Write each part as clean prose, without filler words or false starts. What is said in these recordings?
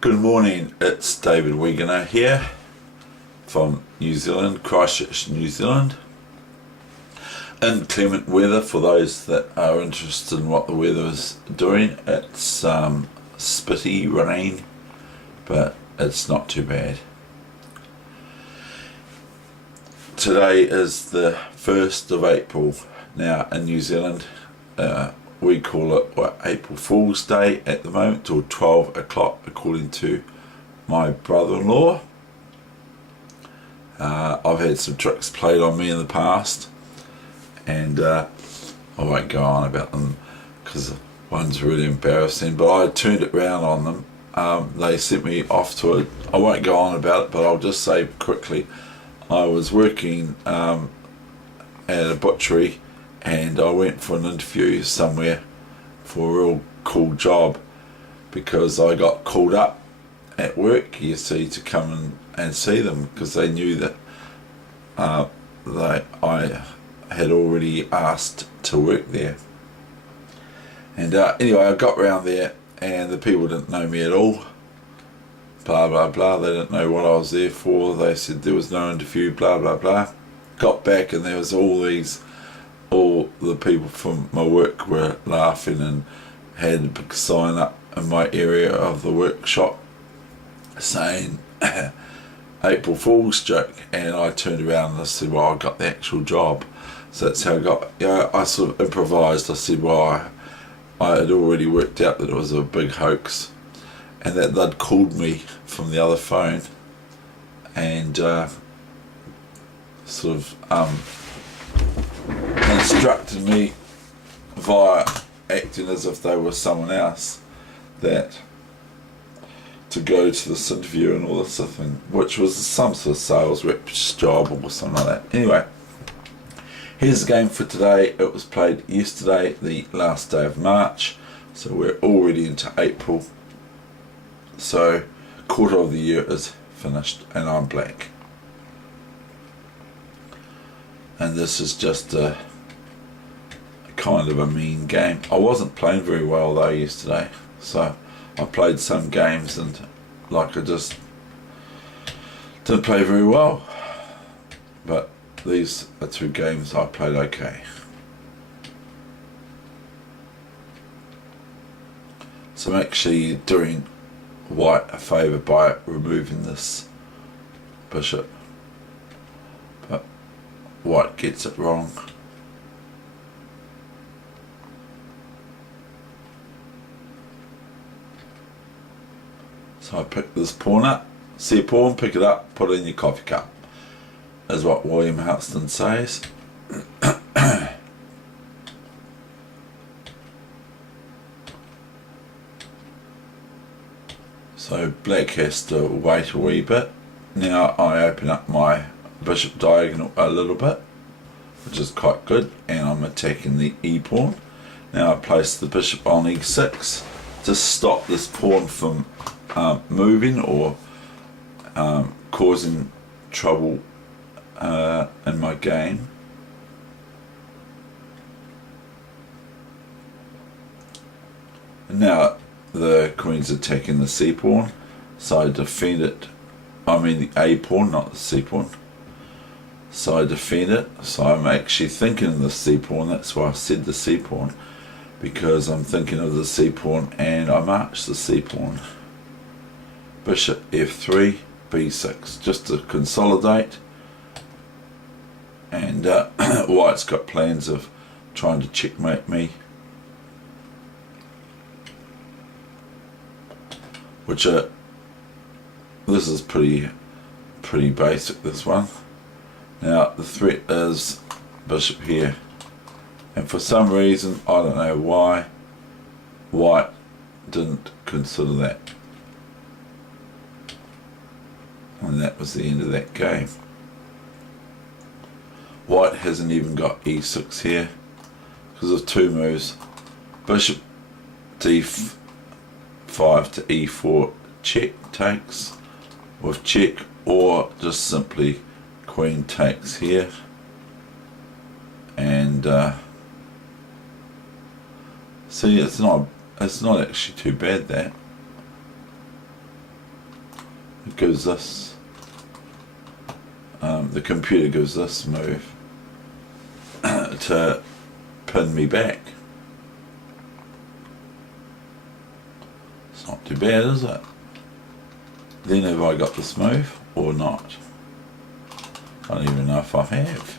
Good morning, it's David Weegenaar here from New Zealand, Christchurch, New Zealand. Inclement weather for those that are interested in what the weather is doing. It's spitty rain, but it's not too bad. Today is the 1st of April. Now in New Zealand, we call it April Fool's Day at the moment, till 12 o'clock according to my brother-in-law. I've had some tricks played on me in the past, and I won't go on about them because one's really embarrassing, but I turned it round on them. They sent me off to it. I won't go on about it, but I'll just say quickly, I was working at a butchery, and I went for an interview somewhere for a real cool job because I got called up at work, you see, to come and see them because they knew that I had already asked to work there. And anyway, I got round there and the people didn't know me at all, blah blah blah. They didn't know what I was there for. They said there was no interview, blah blah blah. Got back and there was all the people from my work were laughing and had a big sign up in my area of the workshop saying April Fool's joke, and I turned around and I said, well, I got the actual job. So that's how I got, I sort of improvised. I said, well, I had already worked out that it was a big hoax and that they'd called me from the other phone and sort of instructed me via acting as if they were someone else that to go to this interview and all this sort of thing, which was some sort of sales rep's job or something like that. Anyway, here's the game for today. It was played yesterday, the last day of March, so we're already into April, so quarter of the year is finished and I'm black. And this is just a kind of a mean game. I wasn't playing very well though yesterday, so I played some games and like I just didn't play very well, but these are two games I played okay. So I'm actually doing white a favour by removing this bishop, but white gets it wrong. So I pick this pawn up, see a pawn, pick it up, put it in your coffee cup, is what William Houston says. So black has to wait a wee bit. Now I open up my bishop diagonal a little bit, which is quite good, and I'm attacking the e-pawn. Now I place the bishop on e6 to stop this pawn from moving or causing trouble in my game. And now the queen's attacking the c pawn, so I defend it. I mean the a pawn, not the c pawn. So I defend it. So I'm actually thinking of the c pawn. That's why I said the c pawn, because I'm thinking of the c pawn, and I march the c pawn. Bishop f3, b6, just to consolidate. And white's got plans of trying to checkmate me, which this is pretty basic, this one. Now the threat is bishop here, and for some reason, I don't know why, white didn't consider that. And that was the end of that game. White hasn't even got e6 here because of two moves. Bishop d5 to e4 check takes with check, or just simply queen takes here, and see, it's not actually too bad, that. It gives this, the computer gives this move to pin me back. It's not too bad, is it? Then have I got this move or not? I don't even know if I have.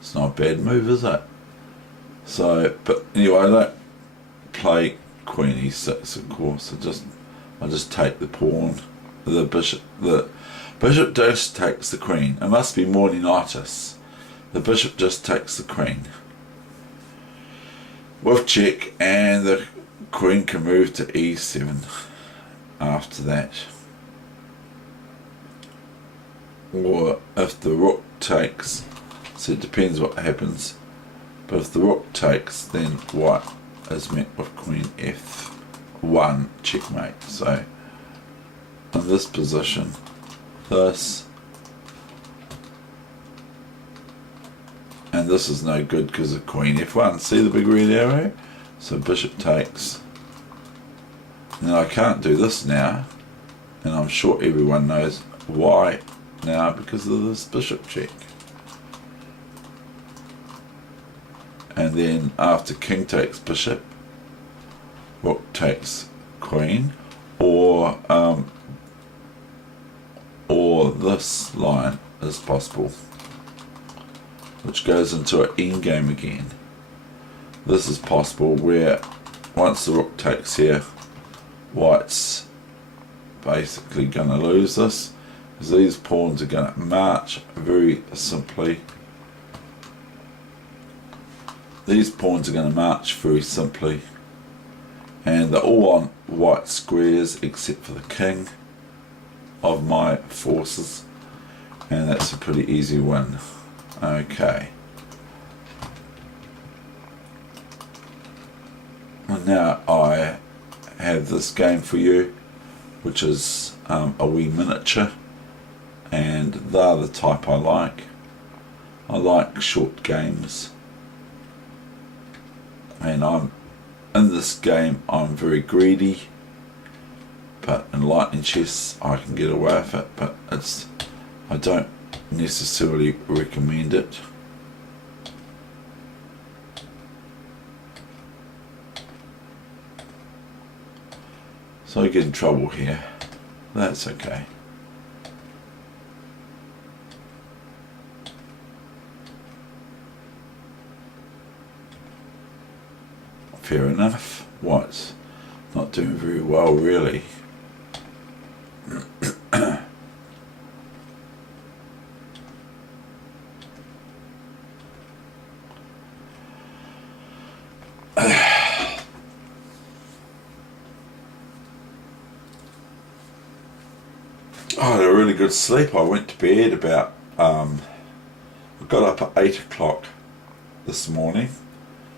It's not a bad move, is it? So, but anyway, I don't play Queen E6, of course. I just take the pawn, the bishop. The bishop just takes the queen. It must be morningitis. The bishop just takes the queen with check, and the queen can move to E7 after that. Or if the rook takes, so it depends what happens, but if the rook takes, then white is met with queen F1 checkmate. So in this position, this and this is no good because of queen F1. See the big red arrow? So bishop takes. And I can't do this now, and I'm sure everyone knows why now, because of this bishop check. And then after king takes bishop, rook takes queen, or this line is possible, which goes into an endgame again. This is possible where once the rook takes here, white's basically going to lose this, because these pawns are going to march very simply. These pawns are going to march very simply, and they're all on white squares except for the king of my forces, and that's a pretty easy win. Okay. And now I have this game for you, which is a wee miniature, and they're the type I like. I like short games, and in this game I'm very greedy, but in lightning chess I can get away with it, but I don't necessarily recommend it. So I get in trouble here. That's okay. Fair enough. White's not doing very well, really. I had a really good sleep. I went to bed about, I got up at 8 o'clock this morning,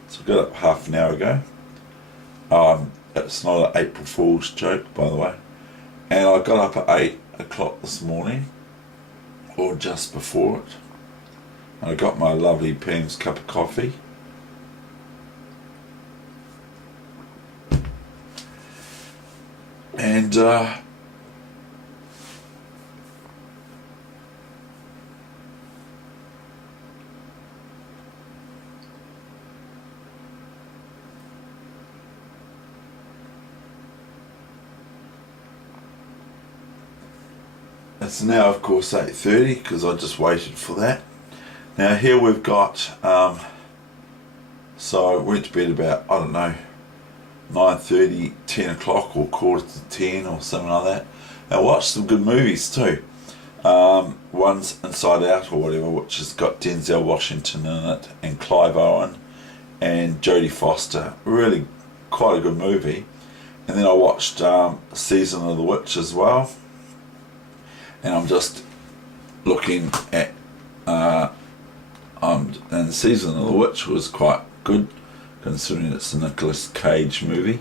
so I got up half an hour ago. It's not an April Fool's joke, by the way. And I got up at 8 o'clock this morning, or just before it. And I got my lovely Pam's cup of coffee. And it's now, of course, 8:30 because I just waited for that. Now here we've got, so I went to bed about, I don't know, 9:30, 10 o'clock or quarter to 10 or something like that. I watched some good movies too. One's Inside Out or whatever, which has got Denzel Washington in it and Clive Owen and Jodie Foster. Really quite a good movie. And then I watched Season of the Witch as well. And I'm just looking at, and Season of the Witch was quite good, considering it's a Nicolas Cage movie.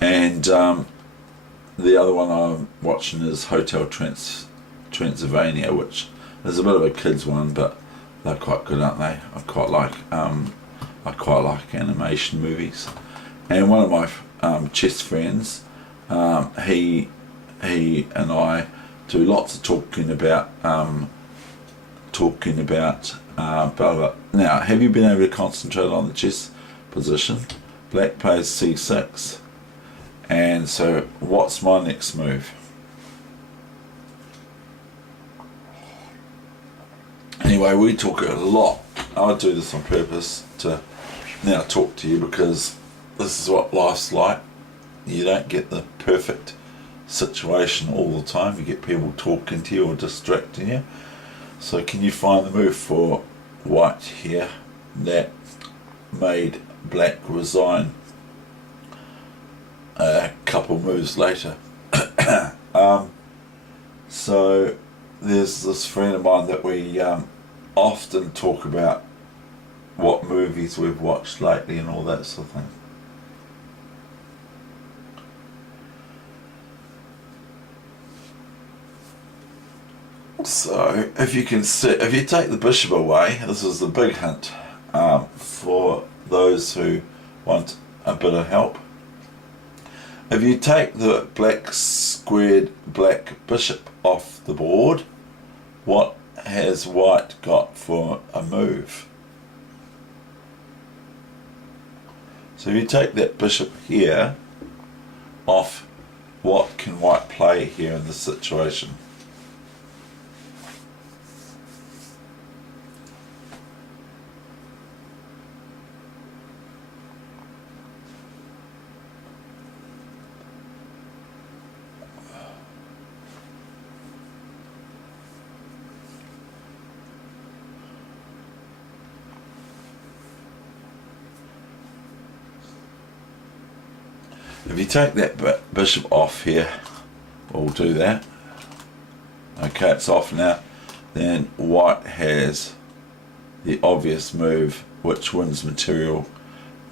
And the other one I'm watching is Hotel Transylvania, which is a bit of a kids one, but they're quite good, aren't they? I quite like animation movies. And one of my chess friends, he and I do lots of talking about blah, blah. Now, have you been able to concentrate on the chess position? Black plays c6, and so what's my next move? Anyway, we talk a lot. I do this on purpose to now talk to you, because this is what life's like. You don't get the perfect situation all the time. You get people talking to you or distracting you. So can you find the move for white here that made black resign a couple moves later? So there's this friend of mine that we often talk about what movies we've watched lately and all that sort of thing. So if you take the bishop away, this is the big hint for those who want a bit of help. If you take the black squared black bishop off the board, what has white got for a move? So if you take that bishop here off, what can white play here in this situation? If you take that bishop off here, we'll do that. Okay, it's off now. Then white has the obvious move which wins material.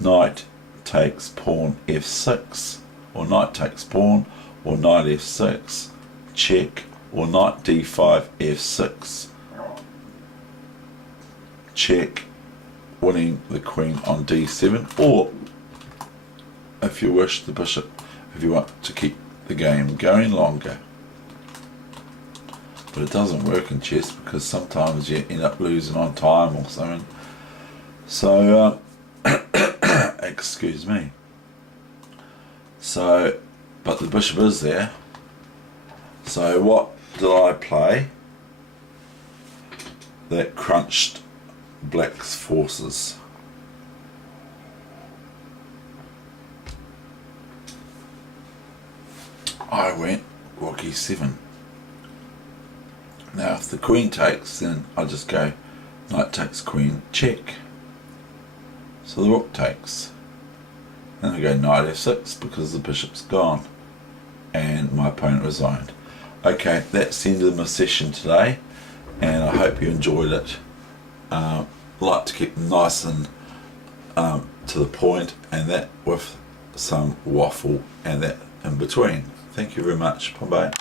Knight takes pawn f6, or knight takes pawn, or knight f6, check, or knight d5 f6, check, winning the queen on d7, or if you wish, the bishop, if you want to keep the game going longer. But it doesn't work in chess, because sometimes you end up losing on time or something. So excuse me. So, but the bishop is there. So what did I play that crunched black's forces? I went rook e7. Now if the queen takes, then I just go knight takes queen, check. So the rook takes. Then I go knight f6 because the bishop's gone and my opponent resigned. Okay, that's the end of my session today, and I hope you enjoyed it. Like to keep them nice and to the point, and that with some waffle and that in between. Thank you very much. Bye bye.